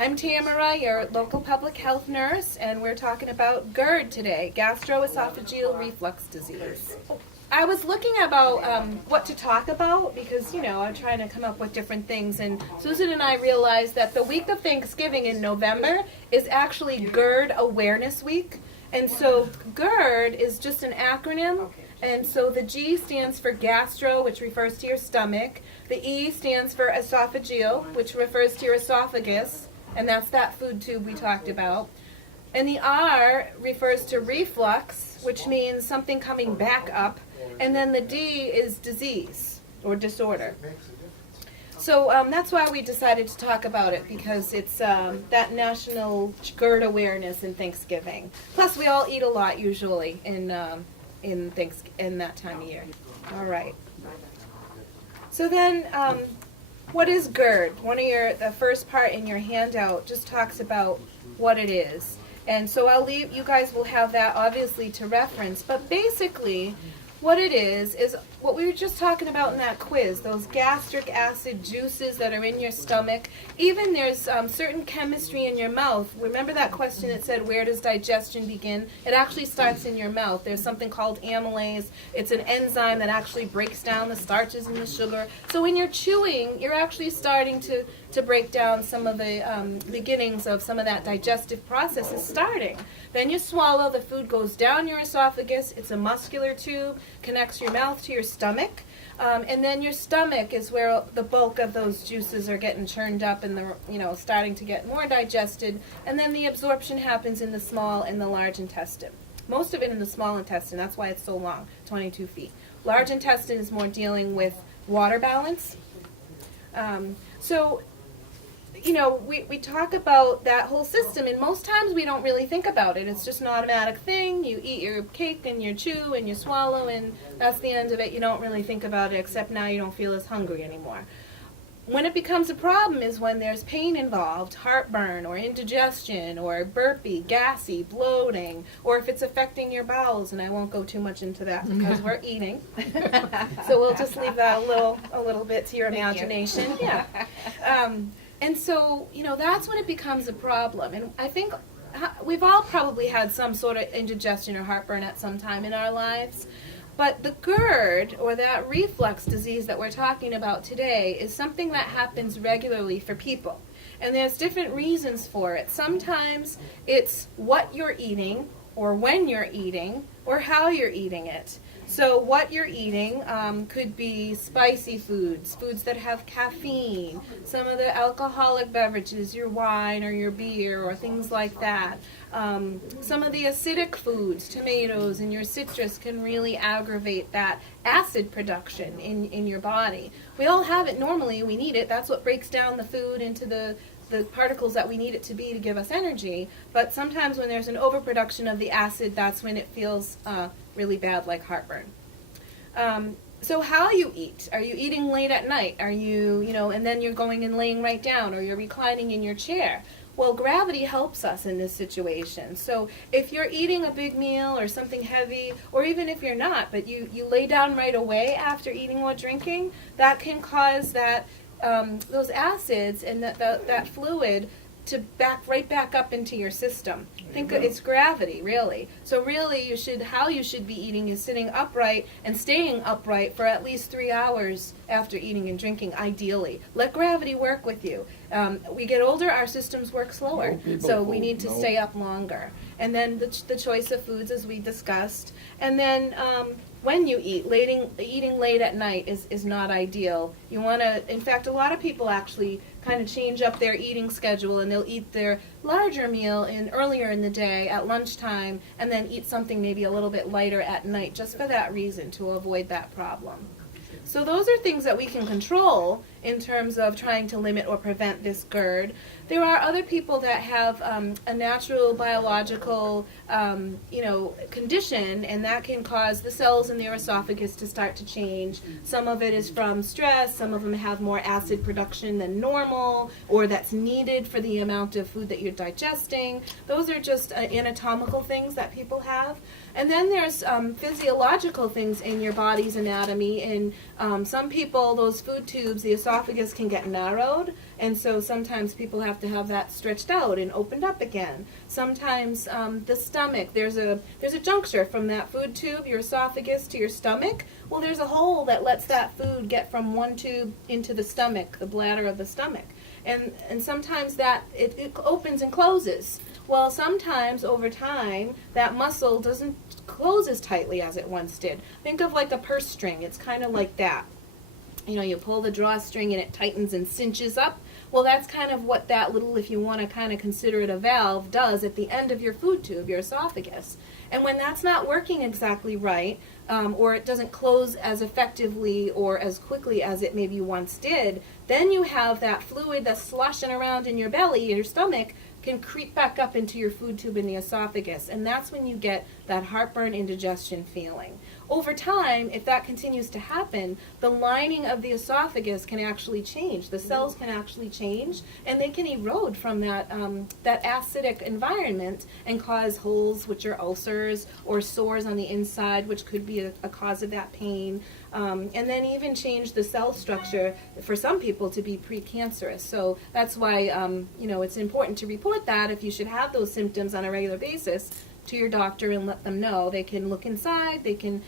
I'm Tamara, your local public health nurse, and we're talking about GERD today, Gastroesophogheal Reflux Disease. I was looking about what to talk about because, I'm trying to come up with different things, and Susan and I realized that the week of Thanksgiving in November is actually GERD Awareness Week. And so GERD is just an acronym, and so the G stands for gastro, which refers to your stomach. The E stands for esophageal, which refers to your esophagus, and that's that food tube we talked about. And the R refers to reflux, which means something coming back up. And then the D is disease or disorder. So that's why we decided to talk about it, because it's that National GERD Awareness in Thanksgiving. Plus, we all eat a lot usually in that time of year. All right. So then, what is GERD? The first part in your handout just talks about what it is. And so you guys will have that obviously to reference. But basically, what it is what we were just talking about in that quiz, those gastric acid juices that are in your stomach. Even there's certain chemistry in your mouth. Remember that question that said, where does digestion begin? It actually starts in your mouth. There's something called amylase. It's an enzyme that actually breaks down the starches and the sugar. So when you're chewing, you're actually starting to break down some of the beginnings of some of that digestive process is starting. Then you swallow, the food goes down your esophagus. It's a muscular tube, connects your mouth to your stomach, and then your stomach is where the bulk of those juices are getting churned up and they're starting to get more digested, and then the absorption happens in the small and the large intestine. Most of it in the small intestine, that's why it's so long, 22 feet. Large intestine is more dealing with water balance. We talk about that whole system, and most times we don't really think about it. It's just an automatic thing. You eat your cake and you chew and you swallow, and that's the end of it. You don't really think about it, except now you don't feel as hungry anymore. When it becomes a problem is when there's pain involved, heartburn or indigestion or burpy, gassy, bloating, or if it's affecting your bowels, and I won't go too much into that because we're eating. So we'll just leave that a little bit to your imagination. Yeah. And so, that's when it becomes a problem. And I think we've all probably had some sort of indigestion or heartburn at some time in our lives. But the GERD, or that reflux disease that we're talking about today, is something that happens regularly for people. And there's different reasons for it. Sometimes it's what you're eating, or when you're eating, or how you're eating it. So what you're eating could be spicy foods that have caffeine, some of the alcoholic beverages, your wine or your beer or things like that. Some of the acidic foods, tomatoes and your citrus, can really aggravate that acid production in your body. We all have it normally, we need it. That's what breaks down the food into the particles that we need it to be to give us energy. But sometimes when there's an overproduction of the acid, that's when it feels really bad, like heartburn. So how you eat? Are you eating late at night? Are you, and then you're going and laying right down, or you're reclining in your chair? Well, gravity helps us in this situation. So if you're eating a big meal or something heavy, or even if you're not, but you lay down right away after eating or drinking, that can cause that those acids and that fluid to back right up into your system. Think it's gravity, really. So really, how you should be eating is sitting upright and staying upright for at least 3 hours after eating and drinking, ideally. Let gravity work with you. We get older, our systems work slower, so we need to stay up longer. And then the choice of foods, as we discussed. And then when you eat, eating late at night is not ideal. You want to, in fact, a lot of people actually kind of change up their eating schedule, and they'll eat their larger meal earlier in the day at lunchtime, and then eat something maybe a little bit lighter at night, just for that reason, to avoid that problem. So those are things that we can control in terms of trying to limit or prevent this GERD. There are other people that have a natural biological condition, and that can cause the cells in their esophagus to start to change. Some of it is from stress, some of them have more acid production than normal, or that's needed for the amount of food that you're digesting. Those are just anatomical things that people have. And then there's physiological things in your body's anatomy. And some people, those food tubes, the esophagus can get narrowed, and so sometimes people have to have that stretched out and opened up again. Sometimes the stomach, there's a juncture from that food tube, your esophagus, to your stomach. Well, there's a hole that lets that food get from one tube into the stomach, the bladder of the stomach. And sometimes that it opens and closes. Well, sometimes over time that muscle doesn't close as tightly as it once did. Think of like a purse string. It's kind of like that. You know, you pull the drawstring and it tightens and cinches up. Well, that's kind of what that little, if you want to kind of consider it a valve, does at the end of your food tube, your esophagus. And when that's not working exactly right, or it doesn't close as effectively or as quickly as it maybe once did, then you have that fluid that's sloshing around in your belly, in your stomach, can creep back up into your food tube in the esophagus, and that's when you get that heartburn, indigestion feeling. Over time, if that continues to happen, the lining of the esophagus can actually change. The cells can actually change, and they can erode from that acidic environment and cause holes, which are ulcers, or sores on the inside, which could be a cause of that pain. And then even change the cell structure for some people to be precancerous. So that's why it's important to report that if you should have those symptoms on a regular basis to your doctor and let them know. They can look inside, they can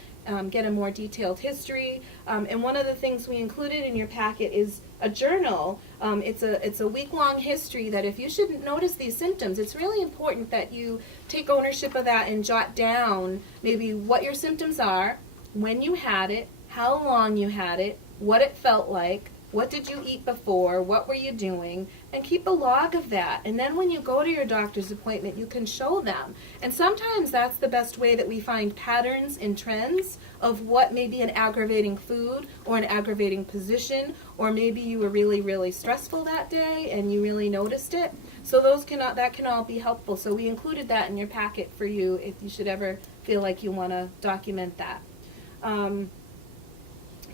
get a more detailed history. And one of the things we included in your packet is a journal. It's a week-long history that if you should notice these symptoms, it's really important that you take ownership of that and jot down maybe what your symptoms are, when you had it, how long you had it, what it felt like, what did you eat before, what were you doing, and keep a log of that. And then when you go to your doctor's appointment, you can show them. And sometimes that's the best way that we find patterns and trends of what may be an aggravating food or an aggravating position, or maybe you were really, really stressful that day and you really noticed it. So that can all be helpful. So we included that in your packet for you if you should ever feel like you want to document that.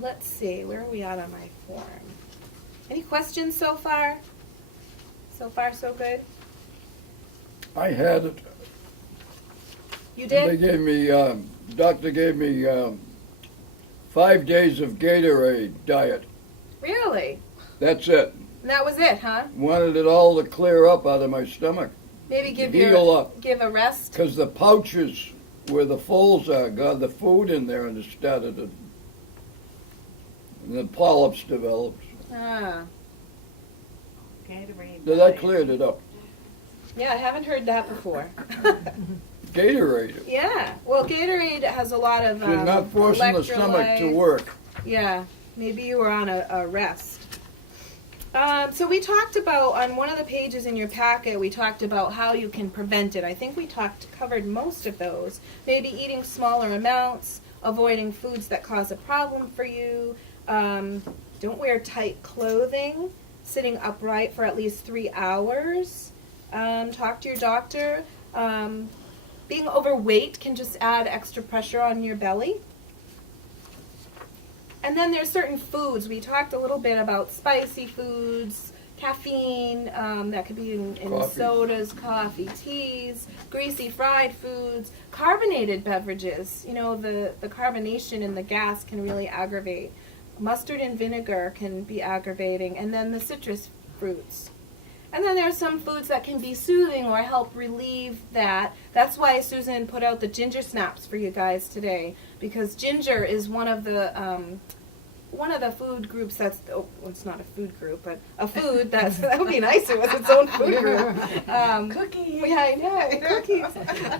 Let's see, where are we at on my form? Any questions so far? So far, so good? I had it. You did? They gave me, doctor gave me 5 days of Gatorade diet. Really? That's it. And that was it, huh? Wanted it all to clear up out of my stomach. Maybe give a rest? Because the pouches where the folds are got the food in there and it started to, and the polyps developed. Ah. Gatorade. So that cleared it up. Yeah, I haven't heard that before. Gatorade. Yeah. Well, Gatorade has a lot of You're not forcing the stomach to work. Yeah. Maybe you were on a rest. So we talked about, on one of the pages in your packet, we talked about how you can prevent it. I think we covered most of those. Maybe eating smaller amounts, avoiding foods that cause a problem for you. Don't wear tight clothing, sitting upright for at least 3 hours. Talk to your doctor. Being overweight can just add extra pressure on your belly. And then there's certain foods. We talked a little bit about spicy foods, caffeine, that could be in sodas, coffee, teas, greasy fried foods, carbonated beverages. You know, the carbonation and the gas can really aggravate. Mustard and vinegar can be aggravating, and then the citrus fruits. And then there's some foods that can be soothing or help relieve that. That's why Susan put out the ginger snaps for you guys today, because ginger is one of the food groups that's, it's not a food group, but a food that would be nice if it was its own food group. Cookies. Yeah, I know, cookies.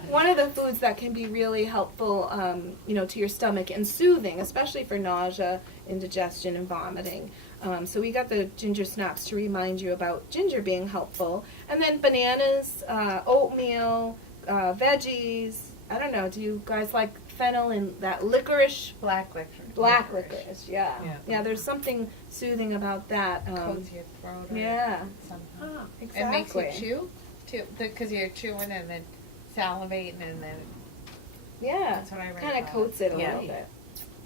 One of the foods that can be really helpful, to your stomach and soothing, especially for nausea, indigestion, and vomiting. So we got the ginger snaps to remind you about ginger being helpful. And then bananas, oatmeal, veggies. I don't know, do you guys like fennel and that licorice? Black licorice. Black licorice, yeah. Yeah, there's something soothing about that. Coats your throat. Yeah. Somehow. Exactly. It makes you chew, too, because you're chewing and then salivating and then. Yeah. That's what I read. Kind of coats it a little bit.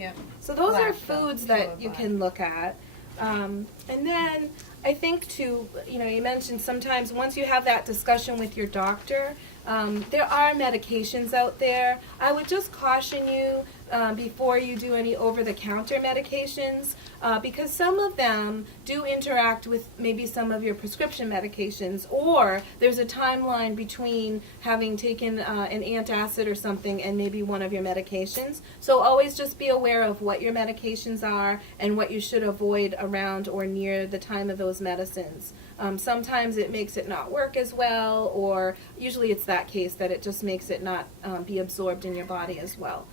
Yep. So those are Black foods stuff, that you can look at. And then I think too, you mentioned sometimes once you have that discussion with your doctor, There are medications out there. I would just caution you before you do any over-the-counter medications, because some of them do interact with maybe some of your prescription medications, or there's a timeline between having taken an antacid or something and maybe one of your medications. So always just be aware of what your medications are and what you should avoid around or near the time of those medicines. Sometimes it makes it not work as well, or usually it's that case that it just makes it not be absorbed in your body as well.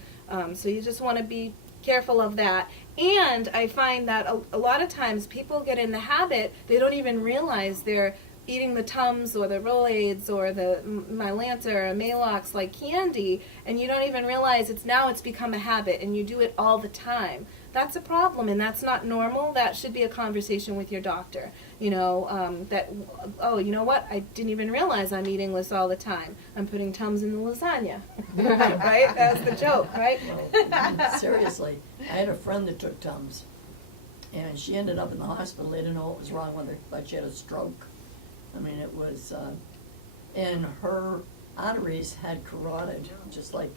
So you just want to be careful of that. And I find that a lot of times people get in the habit, they don't even realize they're eating the Tums or the Rolaids or the Mylanta or Maalox like candy, and you don't even realize it's become a habit, and you do it all the time. That's a problem, and that's not normal. That should be a conversation with your doctor. You know, you know what? I didn't even realize I'm eating this all the time. I'm putting Tums in the lasagna. Right? That's the joke, right? Well, seriously, I had a friend that took Tums, and she ended up in the hospital. They didn't know what was wrong with her, but she had a stroke. I mean, it was, and her arteries had carotid, just like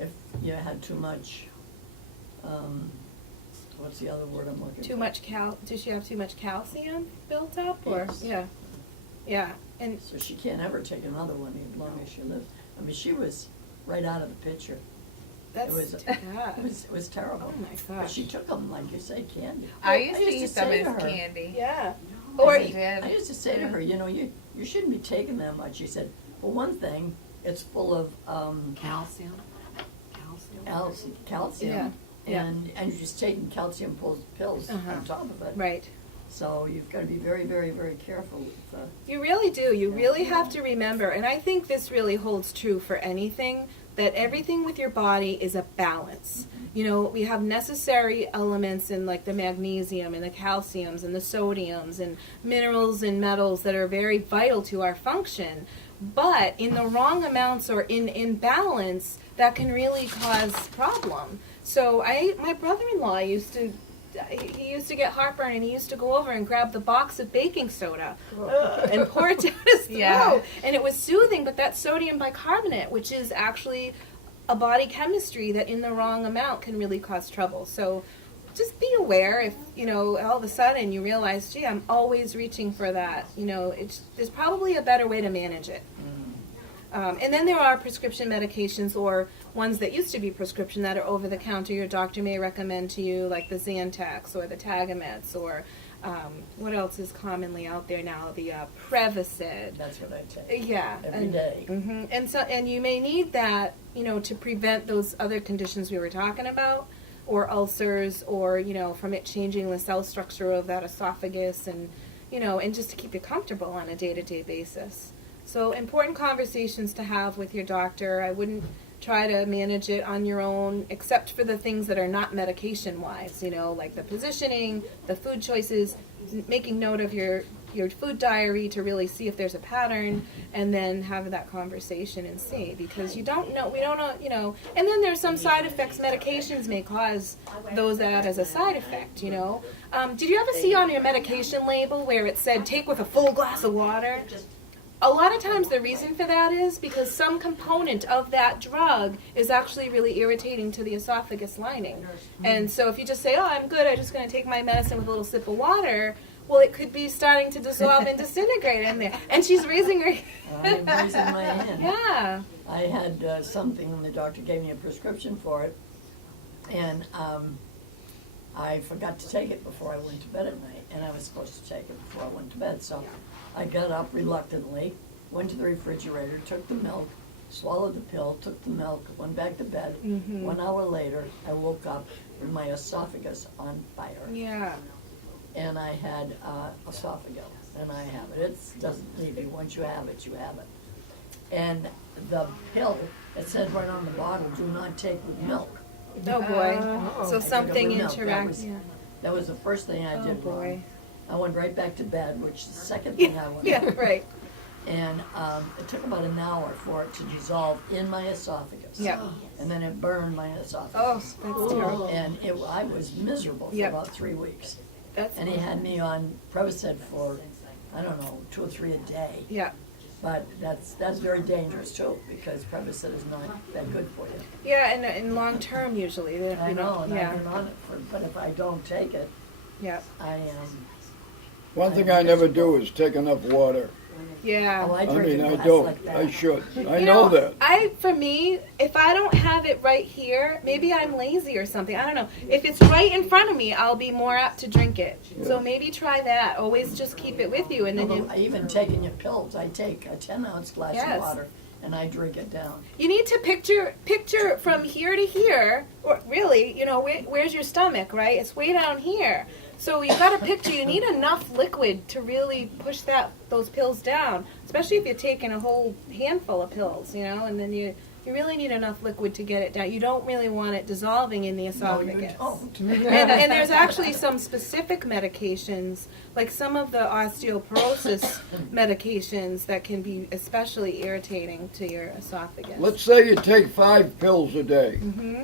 if you had too much, what's the other word I'm looking for? Does she have too much calcium built up? Or Yes. Yeah. And So she can't ever take another one as long as she lives. I mean, she was right out of the picture. that's It was, too bad. it was terrible. Oh my But gosh. she took them, like you say, candy. I used to eat them say as to her, candy. Yeah. I Or said- I used to say to her, you know, you shouldn't be taking that much. She said, for one thing, it's full of Calcium. calcium, Yeah. and you're just taking calcium pills Uh-huh. on top of it. right. So you've got to be very, very, very careful with You really do. You really have to remember, and I think this really holds true for anything, that everything with your body is a balance. You know, we have necessary elements in like the magnesium and the calciums and the sodiums and minerals and metals that are very vital to our function. But in the wrong amounts or in imbalance, that can really cause problem. So my brother-in-law used to get heartburn, and he used to go over and grab the box of baking soda and pour it down his throat. Yeah. And it was soothing, but that's sodium bicarbonate, which is actually a body chemistry that in the wrong amount can really cause trouble. So just be aware if, you know, all of a sudden you realize, gee, I'm always reaching for that. You know, there's probably a better way to manage it. And then there are prescription medications, or ones that used to be prescription that are over the counter. Your doctor may recommend to you, like the Zantac or the Tagamets, or what else is commonly out there now? The Prevacid. That's what I take. Yeah, Every day. Mm-hmm. And you may need that, you know, to prevent those other conditions we were talking about, or ulcers, or, you know, from it changing the cell structure of that esophagus, and, you know, and just to keep you comfortable on a day-to-day basis. So important conversations to have with your doctor. I wouldn't try to manage it on your own, except for the things that are not medication-wise, you know, like the positioning, the food choices, making note of your food diary to really see if there's a pattern, and then have that conversation and see, because we don't know, you know, and then there's some side effects. Medications may cause that as a side effect, you know. Did you ever see on your medication label where it said, take with a full glass of water? A lot of times the reason for that is because some component of that drug is actually really irritating to the esophagus lining. And so if you just say, oh, I'm good, I'm just going to take my medicine with a little sip of water, well, it could be starting to dissolve and disintegrate in there. And she's raising her I'm raising my hand. Yeah. I had something, and the doctor gave me a prescription for it, and I forgot to take it before I went to bed at night, and I was supposed to take it before I went to bed, so I got up reluctantly, went to the refrigerator, took the milk, swallowed the pill, took the milk, went back to bed. Mm-hmm. 1 hour later, I woke up with my esophagus on fire. Yeah. And I had esophageal, and I have it. It doesn't leave you. Once you have it, you have it. And the pill, it says right on the bottle, do not take with milk. Oh, boy. Oh. So I took it something with milk. interacts. That was the first thing I Oh, did boy. wrong. I went right back to bed, which is the second thing I went. Yeah, right. And it took about an hour for it to dissolve in my esophagus. Yeah. And then it burned my esophagus. Oh, that's terrible. And I was miserable for Yep. about 3 weeks. That's And he had me on Prevacid for, I don't know, 2 or 3 a day. Yeah. But that's very dangerous too, because Prevacid is not that good for you. Yeah, and in long term usually. I know, and yeah, I've been on it but if I don't take it, yeah, I One thing I never do is take enough water. yeah. oh, I I drink mean, a I glass don't. like that. I should. I You know that. For me, if I don't have it right here, maybe I'm lazy or something. I don't know. If it's right in front of me, I'll be more apt to drink it. So Yeah. maybe try that. Always just keep it with you, and then Although you. even taking your pills, I take a 10-ounce glass Yes. of water and I drink it down. You need to picture from here to here, or really, where's your stomach, right? It's way down here. So you got to picture. You need enough liquid to really push those pills down, especially if you're taking a whole handful of pills, and then you really need enough liquid to get it down. You don't really want it dissolving in the No, esophagus. you don't. And there's actually some specific medications, like some of the osteoporosis medications that can be especially irritating to your esophagus. Let's say you take 5 pills a day. hmm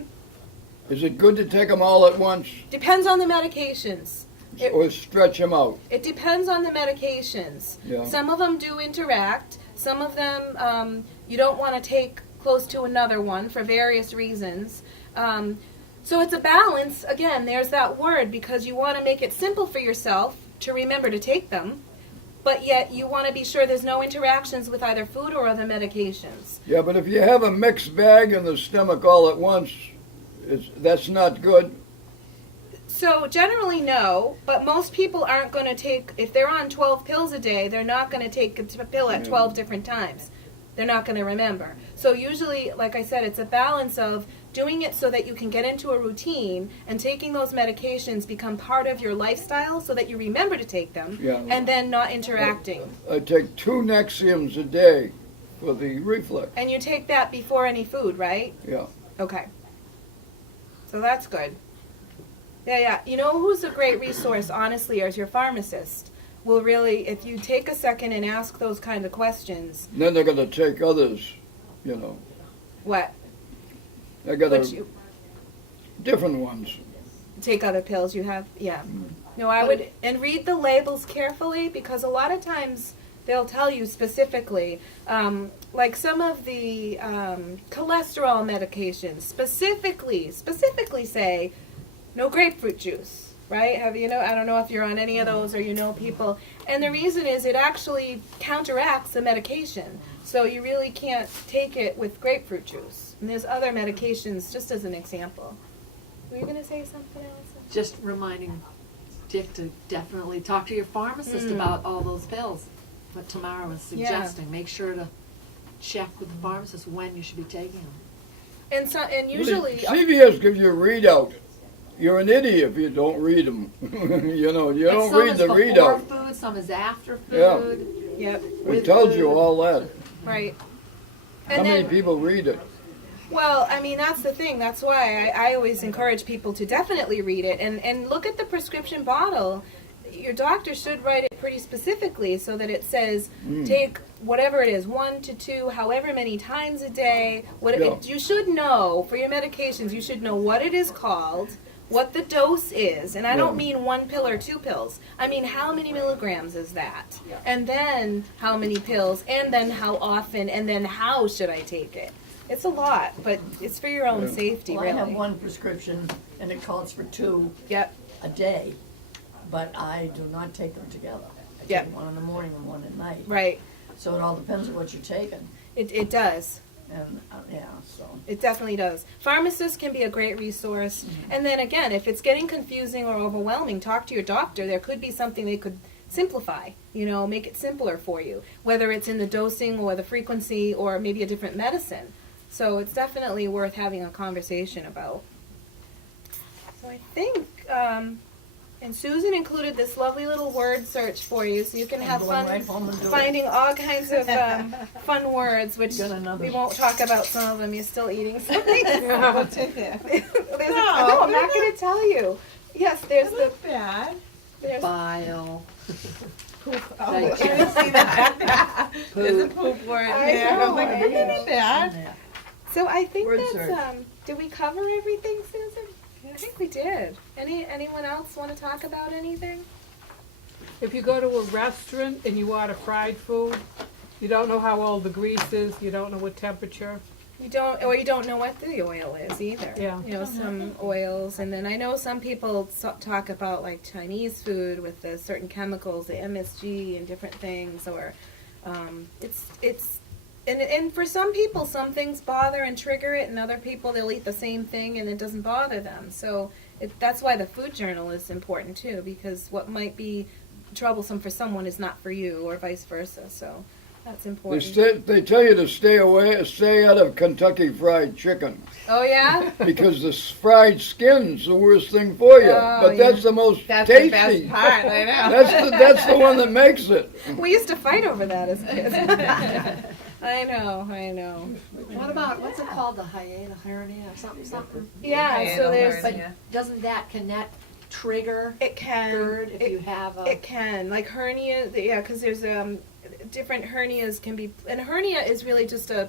Is it good to take them all at once Depends on the medications. or stretch them out? It depends on the medications. Yeah. Some of them do interact. Some of them you don't want to take close to another one for various reasons. So it's a balance. Again, there's that word, because you want to make it simple for yourself to remember to take them, but yet you want to be sure there's no interactions with either food or other medications. Yeah, but if you have a mixed bag in the stomach all at once, that's not good. So generally no, but most people aren't going to take, if they're on 12 pills a day, they're not going to take a pill at 12 different times. They're not going to remember. So usually, like I said, it's a balance of doing it so that you can get into a routine, and taking those medications become part of your lifestyle so that you remember to take them, Yeah. and then not interacting. I take 2 Nexiums a day for the reflux. And you take that before any food, right? Yeah. Okay. So that's good. Yeah. You know who's a great resource, honestly, is your pharmacist. Will really, if you take a second and ask those kind of questions. And then they're going to take others, What? They got Which you different ones. take other pills you have? Yeah. No, I would, and read the labels carefully, because a lot of times they'll tell you specifically, like some of the cholesterol medications specifically say no grapefruit juice. Right? I don't know if you're on any of those or people. And the reason is it actually counteracts the medication. So you really can't take it with grapefruit juice. And there's other medications, just as an example. Were you going to say something, Allison? Just reminding Dick to definitely talk to your pharmacist about all those pills. What Tamara was suggesting. Make sure to check with the pharmacist when you should be taking them. And usually... CVS gives you a readout. You're an idiot if you don't read them. You don't read the Some is readout. before food, some is after Yeah. food. Yep, It tells you all that. right. How And many then, people read it? well, I mean, that's the thing. That's why I always encourage people to definitely read it. And look at the prescription bottle. Your doctor should write it pretty specifically so that it says take whatever it is, 1 to 2, however many times a day. You should know, for your medications, you should know what it is called, what the dose is, and I don't mean 1 pill or 2 pills. I mean how many milligrams is that? And then how many pills, and then how often, and then how should I take it? It's a lot, but it's for your own safety, Well, really. I have 1 prescription and it calls for 2 Yep. a day, but I do not take them together. I Yep. take 1 in the morning and 1 at night. Right. So it all depends on what you're taking. It does. And, so. It definitely does. Pharmacists can be a great resource. And then again, if it's getting confusing or overwhelming, talk to your doctor. There could be something they could simplify, make it simpler for you, whether it's in the dosing or the frequency or maybe a different medicine. So it's definitely worth having a conversation about. So I think, and Susan included this lovely little word search for you, so you can have Going fun right home and do it. finding all kinds of fun words, which Got another. we won't talk about some of them. You're still eating something. What's in there? No, I'm not going to tell you. Yes, there's the Bad. there's Bile. Poop. Oh, I didn't see that. There's a poop word I there. know, I'm like, I that can't know. be bad. So I think Word that's search. did we cover everything, Susan? I think we did. Anyone else want to talk about anything? If you go to a restaurant and you order fried food, You don't know how old the grease is, you don't know what temperature. You don't know what the oil is either. Yeah. You know, some oils, and then I know some people talk about like Chinese food with the certain chemicals, the MSG and different things, or and for some people, some things bother and trigger it, and other people they'll eat the same thing and it doesn't bother them. So that's why the food journal is important too, because what might be troublesome for someone is not for you, or vice versa. So. That's important. They tell you to stay out of Kentucky Fried Chicken Oh yeah? because the fried skin's the worst thing for you. Oh, but that's the most That's tasty. the best part, I know. That's the one that makes it. We used to fight over that as kids. I know. What about, what's it called, the hiatal hernia or something? Yeah, so there's But doesn't that trigger it can GERD if you have a... It can, like hernia, yeah, because there's different hernias can be, and a hernia is really just a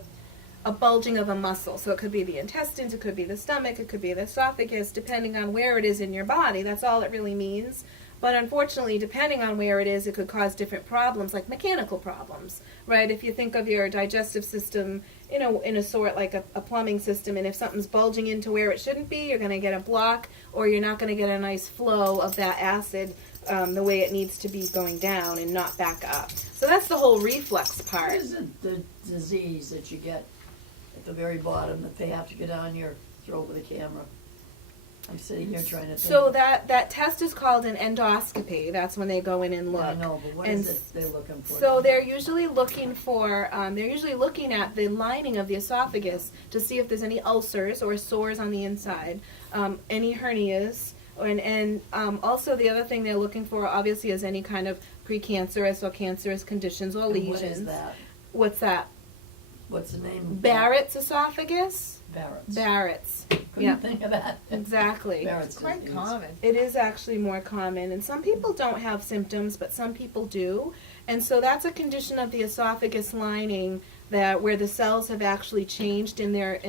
bulging of a muscle. So it could be the intestines, it could be the stomach, it could be the esophagus, depending on where it is in your body. That's all it really means. But unfortunately, depending on where it is, it could cause different problems, like mechanical problems, right? If you think of your digestive system, in a sort like a plumbing system, and if something's bulging into where it shouldn't be, you're going to get a block, or you're not going to get a nice flow of that acid the way it needs to be going down and not back up. So that's the whole reflux What part. is it, the disease that you get at the very bottom that they have to get on your throat with a camera? I'm sitting here trying to think. So that test is called an endoscopy. That's when they go in and look. I know, but what And is it they're looking for? So they're usually looking for, looking at the lining of the esophagus to see if there's any ulcers or sores on the inside, any hernias, and also the other thing they're looking for obviously is any kind of precancerous or cancerous conditions or And lesions. what is that? What's that? What's the name? Barrett's esophagus? Barrett's. Barrett's. Couldn't Yeah. think of that. Exactly. Barrett's It's quite disease. common. It is actually more common, and some people don't have symptoms, but some people do. And so that's a condition of the esophagus lining where the cells have actually changed in their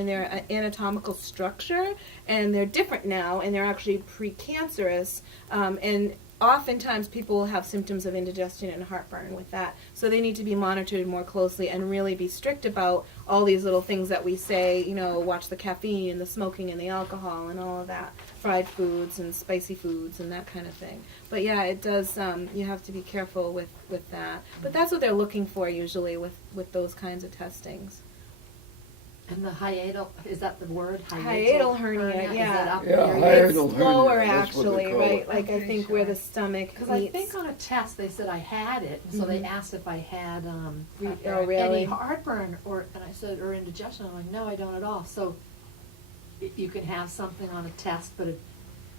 anatomical structure, and they're different now, and they're actually precancerous. And oftentimes people will have symptoms of indigestion and heartburn with that. So they need to be monitored more closely and really be strict about all these little things that we say, watch the caffeine and the smoking and the alcohol and all of that, fried foods and spicy foods and that kind of thing. But yeah, it does, you have to be careful with that. But that's what they're looking for usually with those kinds of testings. And the hiatal, is that the word? Hiatal hernia, Is yeah. that up Yeah, in your hiatal It's hernia, lower that's what they actually, call right? it. Like I I'm think pretty where sure. the stomach Because I meets. think on a test they said I had it, and so they asked if I had Oh, really? any heartburn and I said or indigestion. I'm like, no, I don't at all. So you can have something on a test, but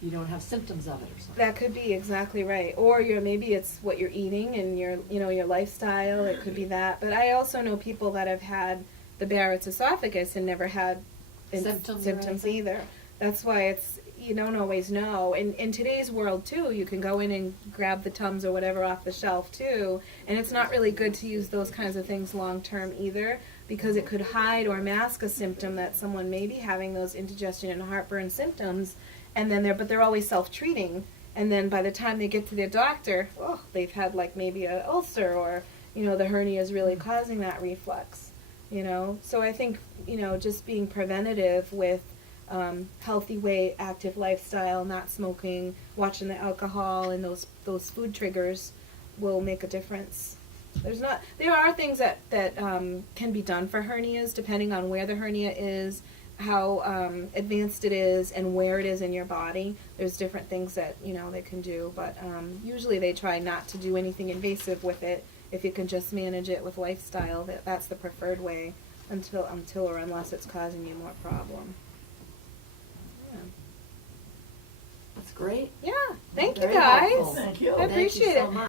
you don't have symptoms of it or something. That could be exactly right. Or maybe it's what you're eating and your lifestyle. It could be that. But I also know people that have had the Barrett's esophagus and never had Symptoms or anything? either. That's why you don't always know. In today's world too, you can go in and grab the Tums or whatever off the shelf too, and it's not really good to use those kinds of things long term either, because it could hide or mask a symptom that someone may be having those indigestion and heartburn symptoms, and then they're always self-treating, and then by the time they get to their doctor, they've had like maybe an ulcer, or the hernia is really causing that reflux. So I think just being preventative with healthy weight, active lifestyle, not smoking, watching the alcohol, and those food triggers will make a difference. There are things that can be done for hernias depending on where the hernia is, how advanced it is, and where it is in your body. There's different things that they can do, but usually they try not to do anything invasive with it. If you can just manage it with lifestyle, that's the preferred way until or unless it's causing you more problem. Yeah. That's great. Yeah. Thank you Very guys. helpful. Thank you. I Thank you appreciate so it. much.